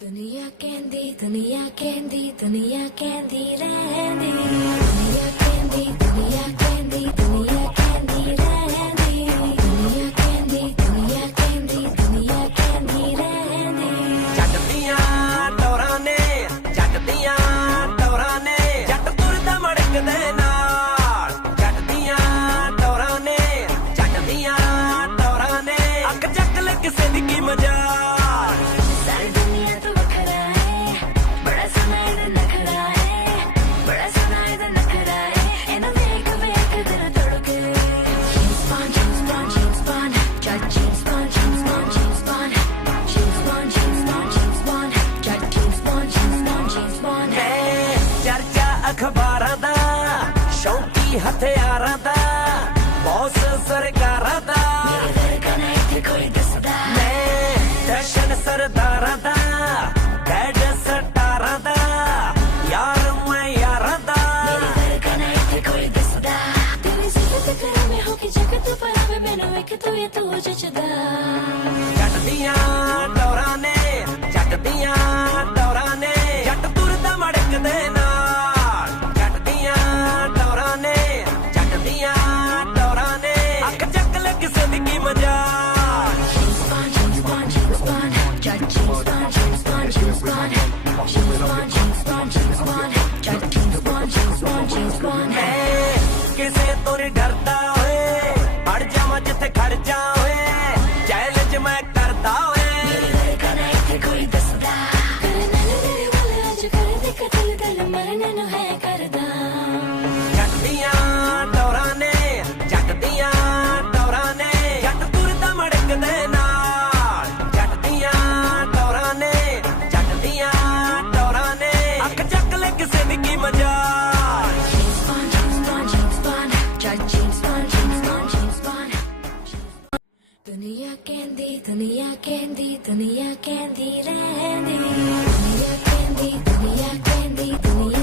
दुनिया कहंदी दुनिया कहंदी दुनिया कहंदी रहंदी दुनिया कहंदी दुनिया कहंदी दुनिया कहंदी रहंदी दुनिया कहंदी दुनिया कहंदी दुनिया कहंदी रहंदी जगदियां टोरां ने जगदियां टोरां ने जट तुरदा मड़कदे नाल जगदियां टोरां ने जगदियां टोरां ने अक चक ले किसे दी की मजाल सारी दुनिया तो वखरा है बड़ा सोना इधर नखरा है बड़ा सोना इधर नखरा है एना वेख दिल धड़के James Bond James Bond James Bond Jack James Bond James Bond James Bond James Bond James Bond James Bond Jack James Bond James Bond James Bond है चर्चा अखबारां दा शौकी हथियारां दा बॉस सरकारां दा मेरे धड़कन है इत्थे कोई दसदा दर्शन सरदारां दा डैड सटारां दा यार मैं यारां दा मेरे धड़कन है इत्थे कोई दसदा तेरी सिफत करे मैं होके जगत पर आवे मैनू एक तू ये तू जचदा जट दियां टोरां ने जट दियां टोरां ने जट तुरदा मड़कदे नाल जट दियां टोरां ने जट दियां टोरां ने अक चक ले किसे दी की मजाल James Bond James Bond James Bond Jack James Bond James Bond James Bond James Bond James Bond James Bond Jack James Bond James Bond James Bond ਕਿਸੇ ਤੋਂ ਨੀ ਡਰਦਾ ਓਏ ਅੜ ਜਾਵਾਂ ਜਿੱਥੇ ਖੜ ਜਾ ਓਏ ਚੈਲੰਜ ਮੈਂ ਕਰਦਾ ਓਏ मेरे धड़कन है इत्थे कोई दसदा करे नाल तेरे वाले अज कर दे कतल दिल मरने नु है करदा ਜੱਟ ਦੀਆਂ ਟੋਰਾਂ ਨੇ ਜੱਟ ਦੀਆਂ ਟੋਰਾਂ ਨੇ ਜੱਟ ਤੁਰਦਾ ਮੜਕਦੇ ਨਾਲ ਜੱਟ ਦੀਆਂ ਟੋਰਾਂ ਨੇ ਜੱਟ ਦੀਆਂ ਟੋਰਾਂ ਨੇ ਅੱਖ ਚੱਕ ਲੈ ਕਿਸੇ ਦੀ ਕੀ ਮਜਾਲ James Bond James Bond James Bond Jack James Bond James Bond James Bond दुनिया कहंदी दुनिया कहंदी दुनिया कहंदी रहंदी दुनिया कहंदी दुनिया कहंदी दुनिया